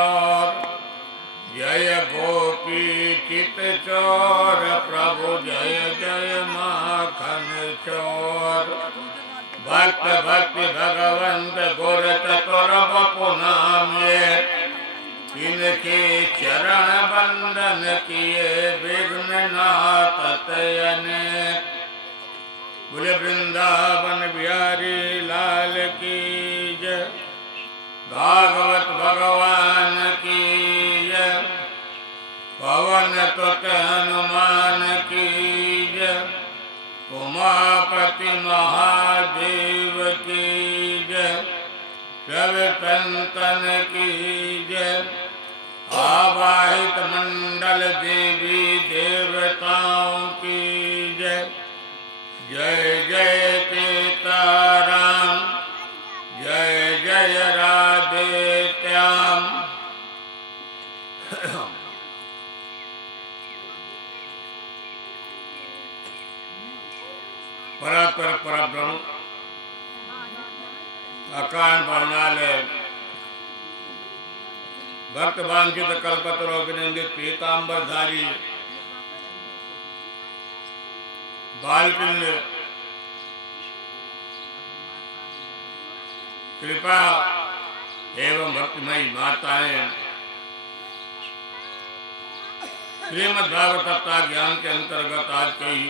और जय गोपी चित चोर प्रभु जय जय माखन चोर। भक्त भक्ति भगवंत गुर चतुर वपु नामे इनके चरण बंदन किए विघ्न नाथ तयने। बोले वृंदावन बिहारी लाल की जय। भागवत भगवान की जय। पवन सुत हनुमान की जय। उमापति महादेव की जय। सब संतन की जय। आवाहित मंडल देवी देवताओं की जय। जय जय सीताराम जय जय राधे श्याम। परात्पर परब्रह्म अकारण वर्णालय भक्त वांछित कल्पतरो विनिंदित पीतांबरधारी बालकृष्ण कृपा एवं भक्तिमयी माताएं श्रीमद् भागवत ज्ञान के अंतर्गत आज कई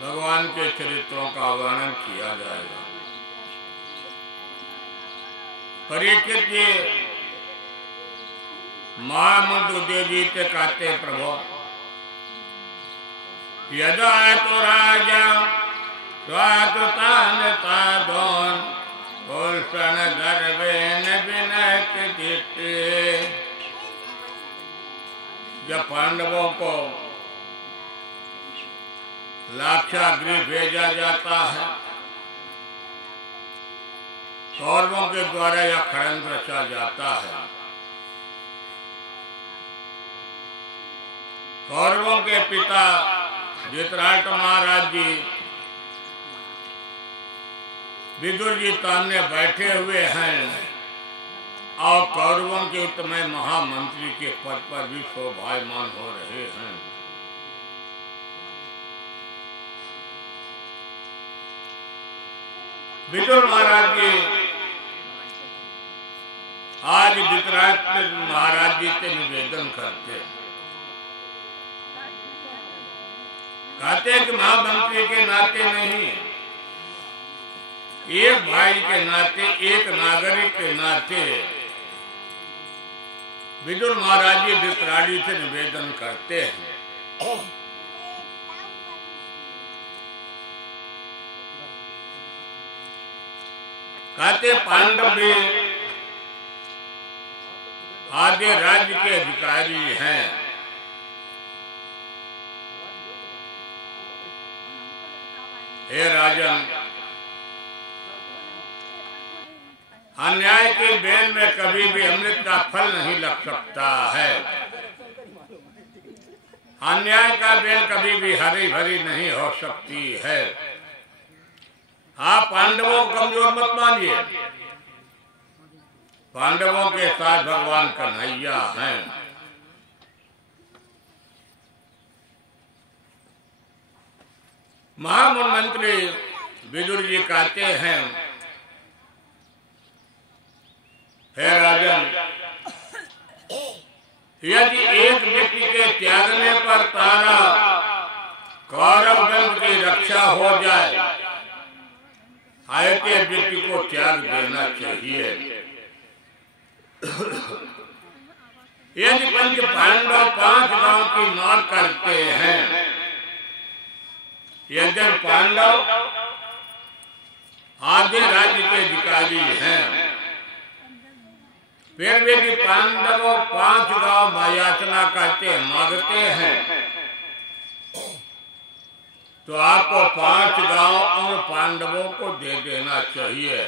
भगवान के चरित्रों का वर्णन किया जाएगा। परीक्षित जी महामंत्र दे जीते कहते प्रभु यदा तो राजा स्वातुतान तादोन भूषण गर्वेन विनत चित्ते। जब पांडवों को लाक्षागृह भेजा जाता है, कौरवों के द्वारा यह षड्यंत्र रचा जाता है। कौरवों के पिता धृतराष्ट्र महाराज जी विदुर जी सामने बैठे हुए हैं और कौरवों के उत्तम महामंत्री के पद पर भी शोभायमान हो रहे हैं। विदुर महाराज जी आज धृतराष्ट्र महाराज जी से निवेदन करते हैं, कहते हैं कि महामंत्री के नाते नहीं, एक भाई के नाते, एक नागरिक के नाते विदुर महाराज जी धृतराष्ट्र से निवेदन करते हैं। कहते पांडव भी आधे राज्य के अधिकारी हैं। हे राजन, अन्याय की बेल में कभी भी अमृत का फल नहीं लग सकता है। अन्याय का बेल कभी भी हरी भरी नहीं हो सकती है। आप पांडवों को कमजोर मत मानिए, पांडवों के साथ भगवान कन्हैया हैं। महामंत्री विदुर जी कहते हैं, हे राजन, यदि एक व्यक्ति के त्यागने पर तारा कौरव वंश की रक्षा हो जाए, ऐसे व्यक्ति को त्याग देना चाहिए। यदि पंच पांडव 5 गांव की मार करते हैं, यदि पांडव आधे राज्य के अधिकारी हैं, फिर भी पांडवों 5 गांव याचना करते मांगते हैं, तो आपको 5 गांव और पांडवों को दे देना चाहिए।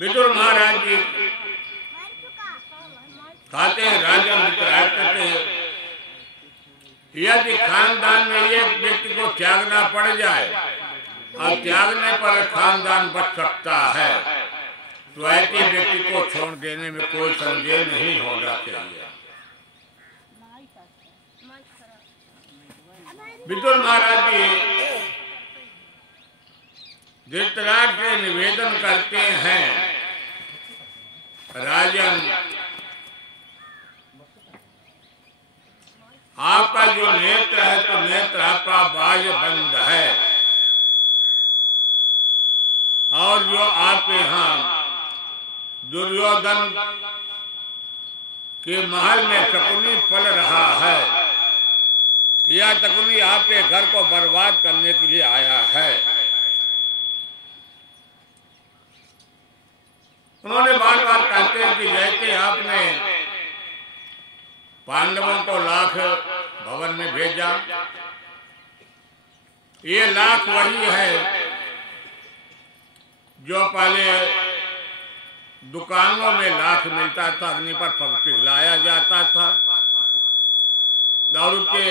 विदुर महाराज जी कहते हैं, राजा धृतराष्ट्र से यदि खानदान में एक व्यक्ति को त्यागना पड़ जाए और त्यागने पर खानदान बच सकता है, तो ऐसे व्यक्ति को छोड़ देने में कोई संदेह नहीं होना चाहिए। विदुर महाराज जी धृतराष्ट्र से निवेदन करते हैं, राजन आपका जो नेत्र है तो नेत्र आपका बाह्य बंद है, और जो आपके यहाँ दुर्योधन के महल में शकुनी पल रहा है, यह शकुनी आपके घर को बर्बाद करने के लिए आया है। उन्होंने बार बार कहते हैं कि जैसे आपने पांडवों को लाख भवन में भेजा, ये लाख वही है जो पहले दुकानों में लाख मिलता था, अग्नि पर पिघलाया जाता था और के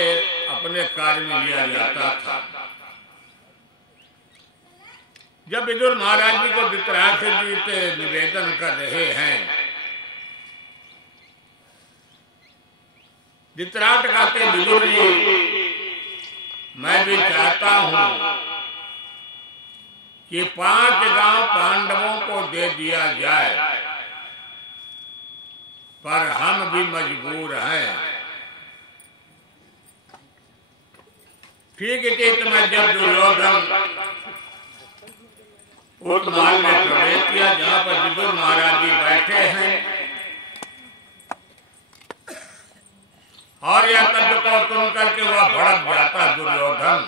अपने कार्य में लिया जाता था। जब विदुर महाराज जी को धृतराष्ट्र जी से निवेदन कर रहे हैं, धृतराष्ट्र कहते विदुर जी मैं भी चाहता हूं कि 5 गांव पांडवों को दे दिया जाए, पर हम भी मजबूर हैं। ठीक है, तुम्हें जब दुर्योधन उस महल में प्रवेश किया जहां पर विदुर महाराज जी बैठे हैं, और यह तत्व को सुन करके वह भड़क जाता दुर्योधन,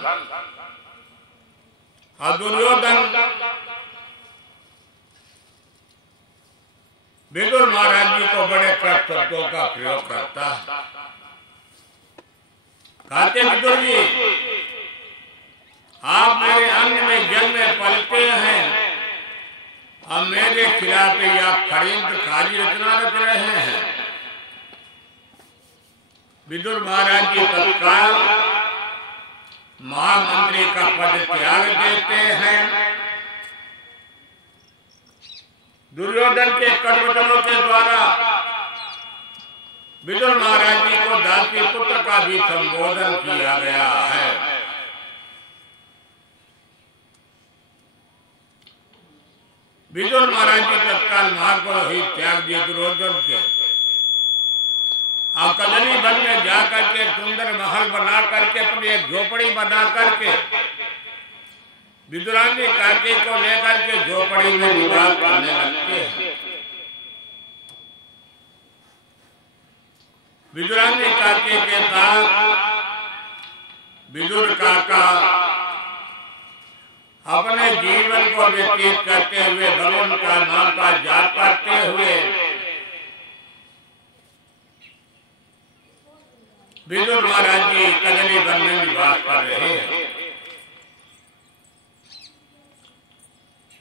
और दुर्योधन विदुर महाराज जी को बड़े कड़क शब्दों का प्रयोग करता है। कहते विदुर जी आप मेरे अन्न में जल में पलते हैं और मेरे खिलाफ या खड़ींद्र काजी रचना रच रहे हैं। विदुर महाराज जी तत्काल महामंत्री का पद त्याग देते हैं। दुर्योधन के कटवचनों के द्वारा विदुर महाराज जी को दासी पुत्र का भी संबोधन किया गया है। विदुर महाराज जी तत्काल मार्ग को ही त्याग दिए दुर्योधन के, और कदली वन में जाकर के सुंदर महल बना करके अपनी एक झोपड़ी बना करके विदुरानी कार्तिक को लेकर के झोपड़ी में निवास करने लगते हैं। विदुरानी कार्तिक के साथ विदुर काका अपने जीवन को व्यतीत करते हुए भगवान का नाम का जाप करते हुए विदुर महाराज जी कदली वन में निवास कर रहे हैं।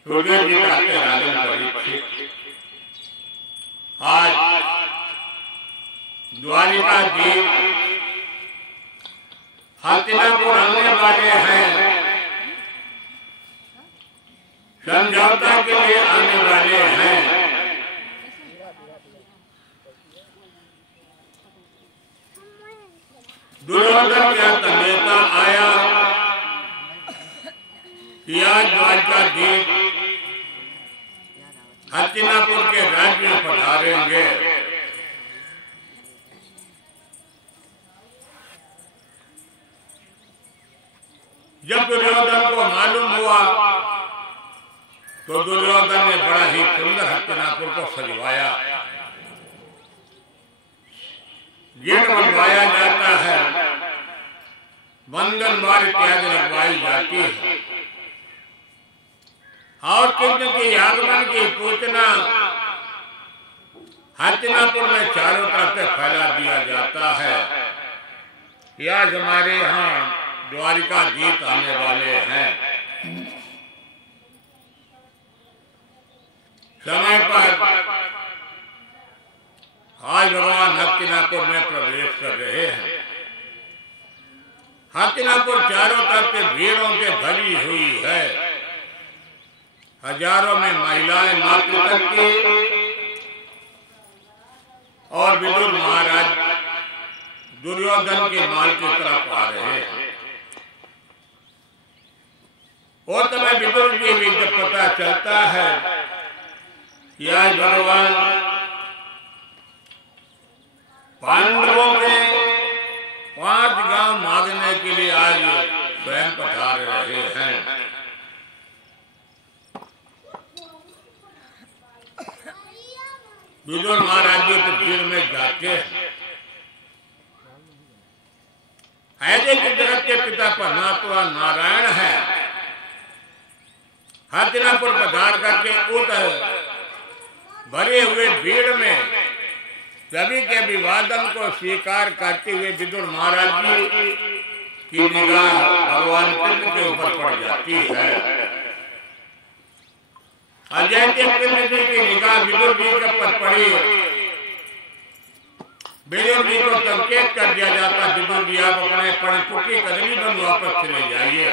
सूर्य जी कहते राजन परीक्षित, आज द्वारिका जी हस्तिनापुर आने वाले हैं, समझौता के लिए आने वाले हैं। दुर्योधन का संदेशा आया कि आज द्वारकाधीश हस्तिनापुर के राज्य में पधारेंगे। जब दुर्योधन को मालूम हुआ तो दुर्योधन ने बड़ा ही सुंदर हस्तिनापुर को सजवाया। गेट बनवाया जाता है, बंधन द्वार इत्यादि लगवाई जाती है, और कृष्ण के आगमन की सूचना हस्तिनापुर में चारों तरफ से फैला दिया जाता है कि आज हमारे यहाँ द्वारिकाधीश आने वाले हैं। समय पर आज भगवान हस्तिनापुर में प्रवेश कर रहे हैं। हस्तिनापुर चारों तरफ से भीड़ों से भरी हुई है। हजारों में महिलाएं मातृत्व की और विदुर महाराज दुर्योधन के माल की तरफ आ रहे हैं। और तब विदुर जी भी जब पता चलता है कि आज भगवान पांडवों के 5 गांव मांगने के लिए आज स्वयं पधार रहे हैं, विदुर महाराज जी तो भीड़ में जाते हैं। ऐसे कि जगत के पिता परमात्मा नारायण है, हस्तिनापुर पधार करके उस भरे हुए भीड़ में सभी के अभिवादन को स्वीकार करते हुए विदुर महाराज जी की निगाह भगवान कृष्ण के ऊपर पड़ जाती है। जैसे कृष्ण जी की निगाह विदुर जी के पर पड़ी, विदुर जी को संकेत कर दिया जाता, विदुर जी आप अपने पणपुटी कदमी बन वापस चले जाइए।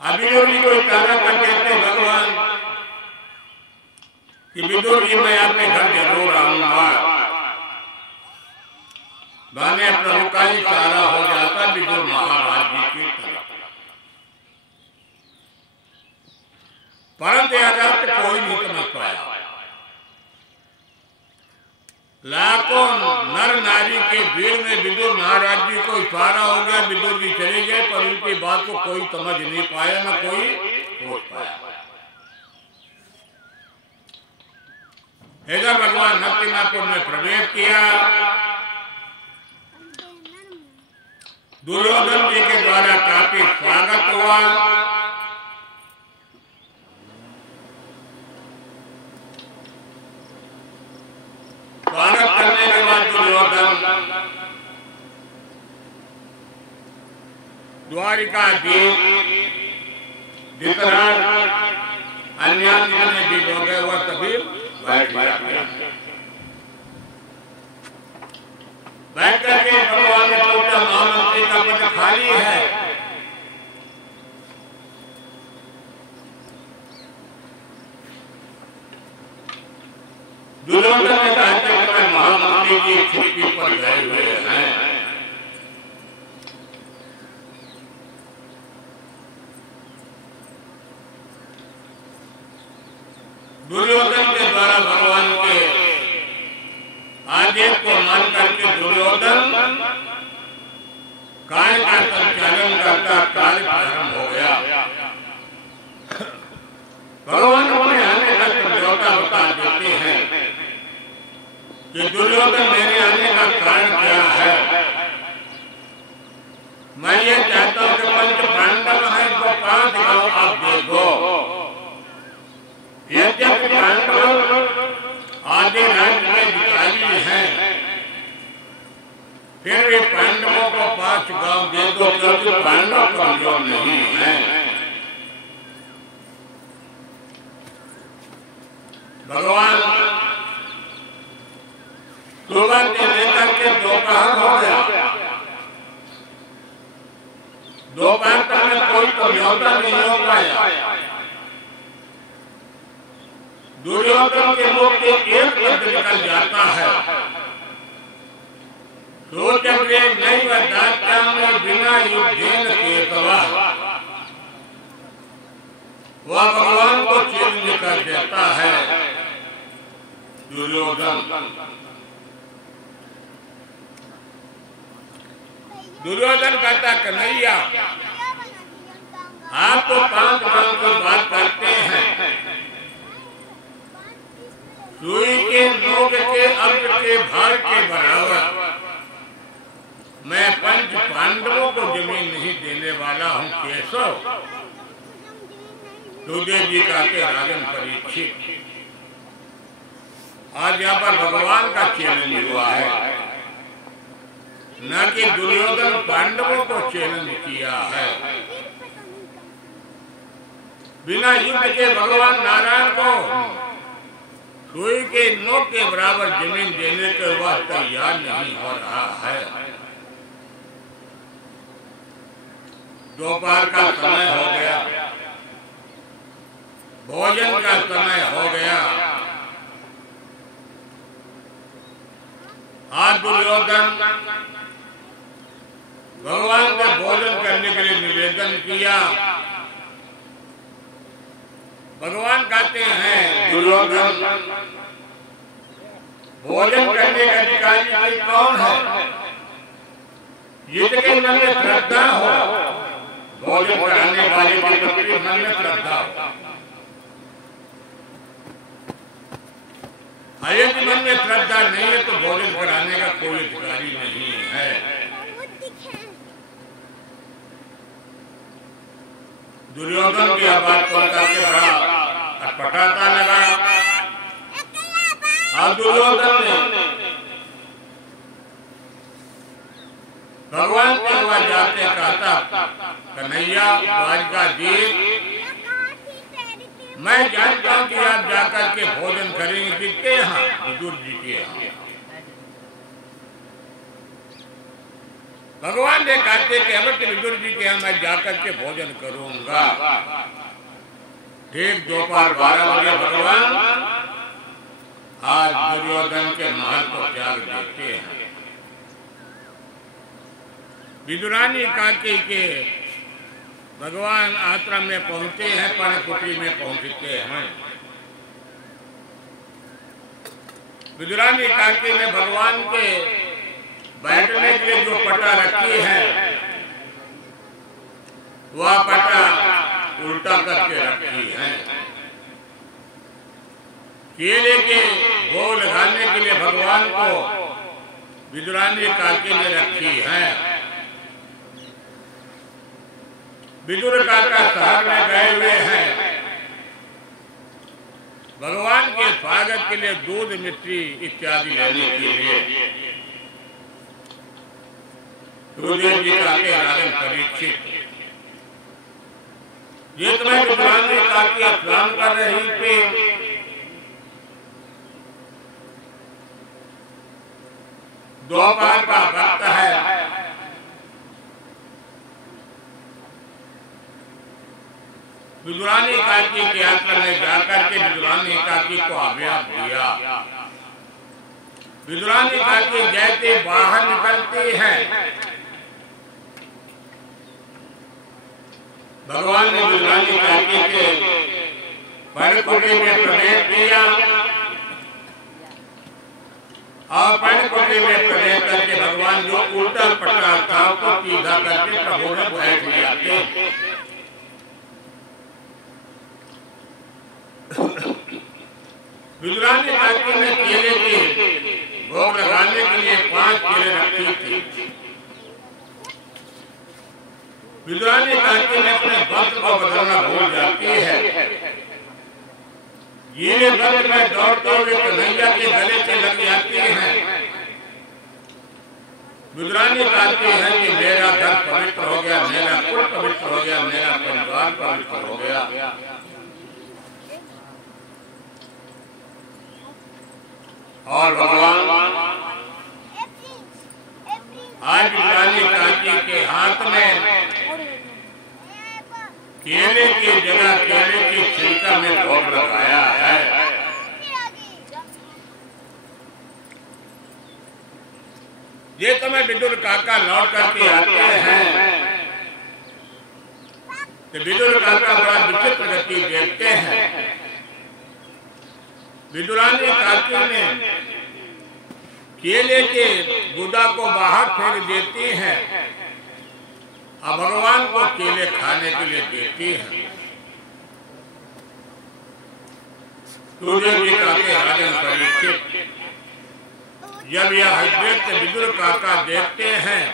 विदुर जी को इशारा कर देते भगवान कि विदुर जी मैं आपके घर जरूर आऊंगा। गाने प्रभु का इशारा हो जाता विदुर महाराज जी की तरफ, परंतु अगस्त कोई नहीं समझ पाया। लाखों नर नारी के भीड़ में विदुर महाराज जी को इशारा हो गया, विदुर जी चले गए, पर उनकी बात को कोई समझ नहीं पाया, न कोई सोच पाया। इधर भगवान हस्तिनापुर में प्रवेश किया। दुर्योधन जी के द्वारा काफी स्वागत हुआ। स्वागत करने के बाद दुर्योधन द्वारिकाधीश धृतराष्ट्र अन्य जितने भी लोग हैं वह सभी बैठ करके भगवान ने पूछा महामंत्री का पद खाली है। दुर्योधन ने कहा कि महामंत्री जी छुट्टी पर गए हुए हैं। दुर्योधन के द्वारा भगवान के आदेश को मान करके दुर्योधन कार्य का संचालन करता कार्य प्रारंभ हो गया। भगवान अपने आने का समझौता बता देते हैं कि दुर्योधन मेरे आने का कारण क्या है। मैं ये चाहता हूं कि पंच पांडव है तो 5 गांव आप देखो। यद्यपि पांडव आधे राज्य में विचारी हैं, फिर भी पांडवों को 5 गांव दे दो, क्योंकि पांडव कमजोर नहीं है। भगवान सुबह से लेकर के दोपहर हो गया, दोपहर तक में कोई समझौता नहीं हो पाया। दुर्योधन के मुख से एक शब्द निकल जाता है, सोचते नहीं बताता मैं बिना युद्धेन केतवा। वह भगवान को चैलेंज कर देता है दुर्योधन। दुर्योधन कहता कन्हैया आप तो 5 गांव की बात करते हैं, सुई के नोक के अंक के भार के बराबर मैं पंच पांडवों को जमीन नहीं देने वाला हूँ केशव। सुखदेव जी कहते राजन परीक्षित, आज यहाँ पर भगवान का चैलेंज हुआ है, न कि दुर्योधन पांडवों को चैलेंज किया है। बिना युद्ध के भगवान नारायण को सुई के नोक के बराबर जमीन देने के वह तैयार नहीं हो रहा है। दोपहर का समय हो गया, भोजन का समय हो गया। आज दुर्योधन भगवान के भोजन करने के लिए निवेदन किया। भगवान कहते हैं, दुर्योधन भोजन करने का अधिकारी कौन है? जिसके मन में श्रद्धा हो, भोजन कराने वाले के प्रति मन में श्रद्धा हो। यदि मन में श्रद्धा नहीं है तो भोजन कराने का कोई अधिकारी नहीं है। दुर्योधन की आवाज सुन करके बड़ा अटपटाता लगा। और दुर्योधन ने भगवान के हुआ जाते कहता, कन्हैया द्वारिका जी, मैं जानता हूं कि आप जाकर के भोजन करेंगे किसके यहाँ? विदुर जी के यहाँ। भगवान ने कहते कि अवश्य विदुर जी के यहाँ मैं जाकर के भोजन करूंगा। ठीक दोपहर 12 बजे भगवान आज दुर्योधन के महल को त्याग देते हैं। विदुरानी काकी के भगवान आश्रम में पहुंचे हैं, पर्णकुटी में पहुंचते हैं। विदुरानी काकी ने भगवान के बैठने के लिए जो पटा रखी है, वह पटा उल्टा करके रखी है। केले के भोग लगाने के लिए भगवान को विदुरानी काकी ने रखी है। विदुर काका शहर में गए हुए हैं भगवान के स्वागत के लिए दूध, मिट्टी इत्यादि लेने के लिए। गुरुदेव जी का राजन परीक्षित ये तुम्हें विदुरानी काकी स्नान कर रही थी, दोपहर का वक्त है। विदुरानी काकी के आश्रम में जाकर के विदुरानी काकी को अभ्यास दिया। विदुरानी काकी जैसे बाहर निकलती है, भगवान ने विदुरानी काकी के पर्णकुटी में प्रवेश किया और पर्णकुटी में प्रवेश करके भगवान जो उल्टा पटा था उसको सीधा करके प्रभु ने बैठ लिया थे। विदुरानी काकी ने केले के भोग लगाने के लिए 5 केले रखी थी। विदुरानी काकी ने अपने वस्त्र को बदलना भूल जाती है। ये वस्त्र में दौड़ते हुए कन्हैया के गले से लग जाती है। विदुरानी कहती है कि मेरा घर पवित्र हो गया, मेरा कुल पवित्र हो गया, मेरा परिवार पवित्र हो गया। और भगवान आज विदुरानी काकी के हाथ में केले की जगह केले की छिलका में भोग लगाया है। ये तो मैं विदुर काका लौट करके आते हैं तो विदुर काका बड़ा विचित्र गति देखते हैं। विदुरानी काकी ने केले के गुदा को बाहर फेंक देती हैं और भगवान को केले खाने के लिए देती हैं। गुरुदेव जी कहते राजन परीक्षित, जब यह हृदय विदुर काका देखते हैं,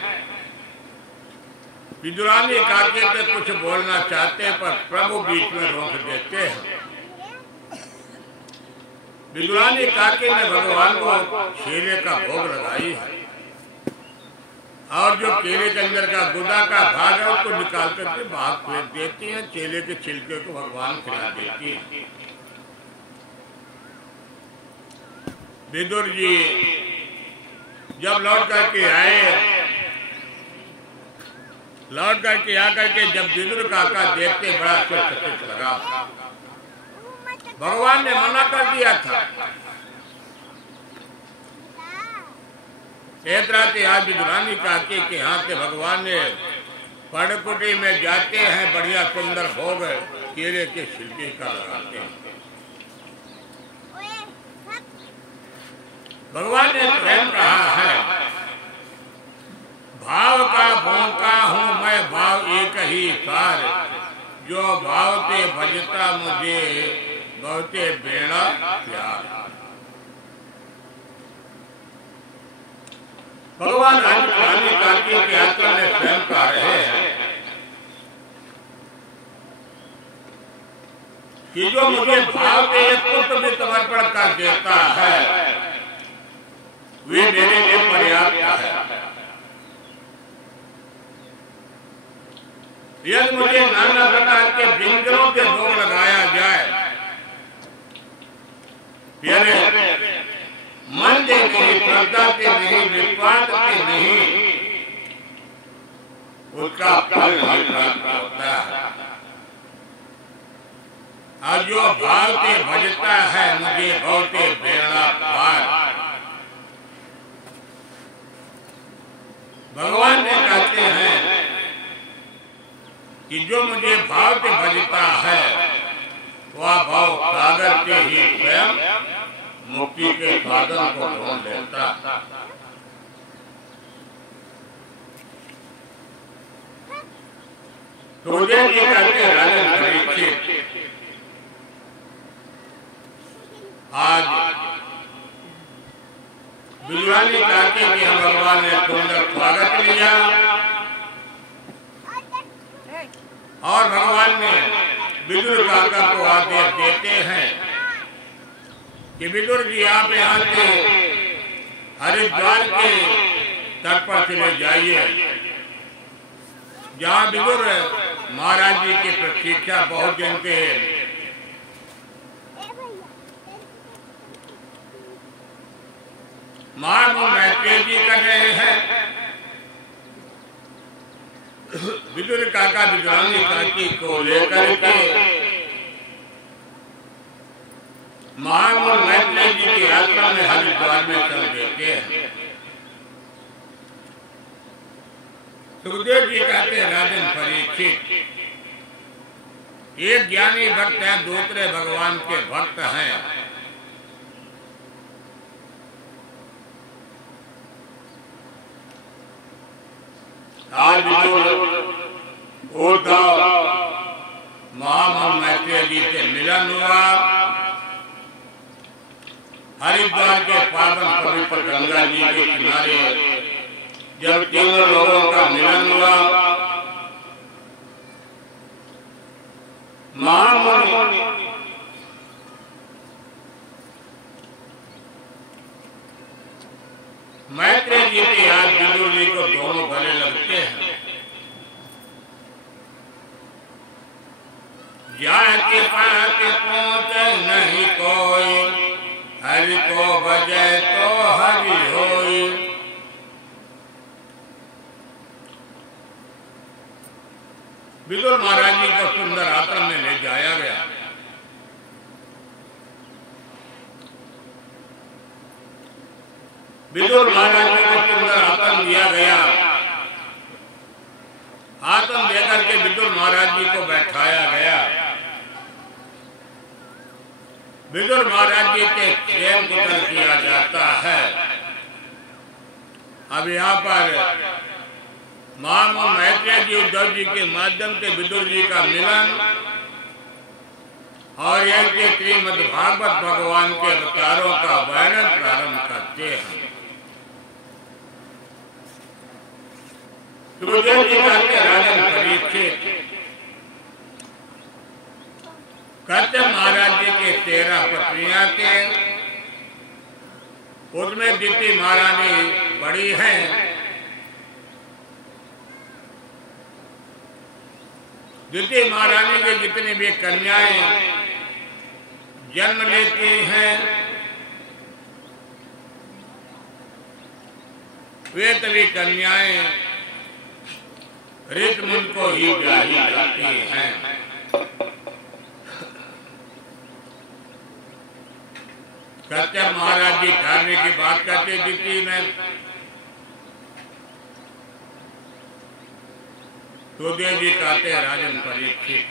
विदुरानी काकी से कुछ बोलना चाहते पर प्रभु बीच में रोक देते हैं। विदुरानी काकी ने भगवान को केले का भोग लगाई है और जो केले के अंदर का गुदा का भाग है उसको निकाल करके बाहर फेंक देती है। केले के छिलके को भगवान खिला देती है। विदुर जी जब लौट करके आए लौट करके आकर के जब विदुर काका देखते बड़ा चकित लगा। भगवान ने मना कर दिया था। एक रात आज विदुरानी काकी के हाथ से भगवान ने पड़कुटी में जाते हैं, बढ़िया सुंदर भोग केले के छिलके का लगाते हैं। भगवान ने स्वयं कहा है, भाव का भोंका हूँ मैं, भाव एक ही सार, जो भाव से भजता मुझे बहुते बेड़ा प्यार। भगवान रानी काकी के आत्मा में स्वयं कह रहे हैं कि जो मुझे भाव के एक पुत्र में समर्पण कर देता है वे मेरे लिए पर्याप्त है। यदि मुझे नाना प्रकार के व्यंजनों के भोग लगाया जाए, मन से नहीं, श्रद्धा से नहीं, विश्वास से नहीं, उसका फल नहीं प्राप्त होता है। और जो भाव से भजता है मुझे बहुते बेड़ा पार। भगवान ने कहते हैं कि जो मुझे भाव से भजता है वह भाव सागर के ही स्वयं मुक्ति के साधन को ढूंढ लेता। सुखदेव जी कहते हैं, राजन परीक्षित, आज विदुरानी काकी के हम भगवान ने सुंदर स्वागत लिया और भगवान ने विदुर काका को आदेश देते हैं कि विदुर जी आप यहाँ से हरिद्वार के तट पर चले जाइए, जहाँ विदुर महाराज जी की प्रतीक्षा बहुत दिन से महामुनि मैत्रेय जी कर रहे हैं। विदुर काका विदुरानी काकी को लेकर के महामुनि मैत्रेय जी की यात्रा में हरिद्वार में चल देते हैं। सुखदेव जी कहते हैं, राजन परीक्षित, एक ज्ञानी भक्त है, दूसरे भगवान के भक्त हैं। आज उद्धव महामुनि मैत्रेय जी से मिलन हुआ। हरिद्वार के पावन पवित्र गंगा जी के किनारे जब तीनों लोगों का मिलन हुआ, महामुनि मैत्रेय जी के आज विदुर जी को दोनों गले लगते हैं। जाके पास पहुंचे नहीं कोई, हरि को बजे तो हरि होई। विदुर महाराज जी को सुंदर आश्रम में ले जाया गया। विदुर महाराज जी को सुंदर आसन दिया गया। आसन देकर के विदुर महाराज जी को बैठाया गया। विदुर महाराज जी के प्रेम कुतल किया जाता है। अब यहाँ पर महामुनि मैत्रेय जी उद्धव जी के माध्यम से विदुर जी का मिलन और यह के श्रीमद् भागवत भगवान के अवतारों का वर्णन प्रारंभ करते हैं। सुखदेव जी कहते हैं, राजन परीक्षित, कहते महाराज जी के 13 पत्नियां थे, उसमें दिति महारानी बड़ी हैं। दिति महारानी के जितनी भी कन्याएं जन्म लेती हैं वे सभी कन्याएं रित मुझको ही ब्याही जाती हैं। कश्यप महाराज जी धारने की बात करते दिखती में सुखदेव जी कहते हैं राजन परीक्षित,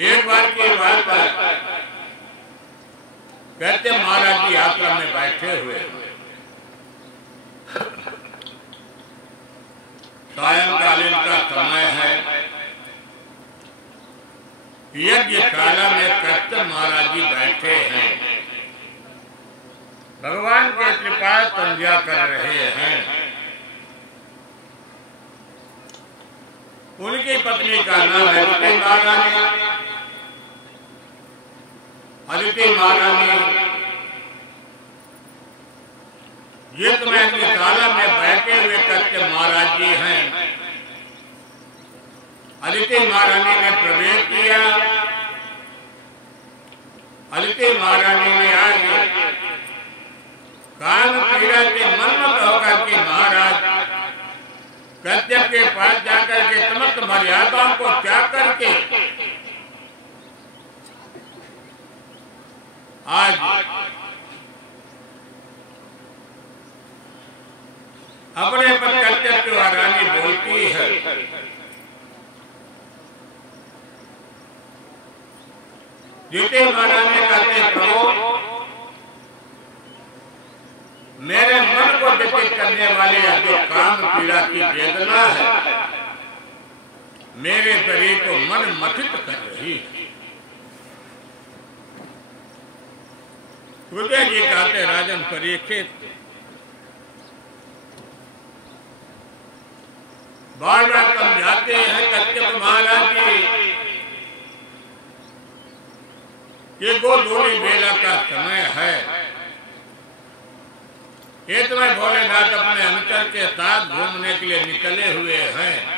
एक बार की बात है, कहते महाराज जी आश्रम में बैठे हुए, सायंकालीन का समय है, यज्ञशाला में कश्यप महाराज जी बैठे हैं, भगवान के कृपा संध्या कर रहे हैं। उनकी पत्नी का नाम है अदिति महारानी। अदिति महारानी युद्ध में यज्ञशाला में बैठे हुए कश्यप महाराज जी हैं। अदिति महारानी ने प्रवेश किया। अदिति महारानी ने आज काम पीड़ा से मनमत होकर के महाराज कश्यप के पास जाकर के समस्त मर्यादाओं को त्याग करके आज अपने पर कश्यप की रानी बोलती है, अदिति महारानी कहते प्रभु, मेरे मन को व्यतीत करने वाली जो काम पीड़ा की वेदना है, मेरे शरीर को मन मथित कर रही है। सुखदेव जी कहते राजन परीक्षित, बार बार समझाते हैं कश्यप महाराज जी, ये गोधूली बेला का समय है, ये तुम्हें भोलेनाथ अपने अनुचर के साथ घूमने के लिए निकले हुए हैं।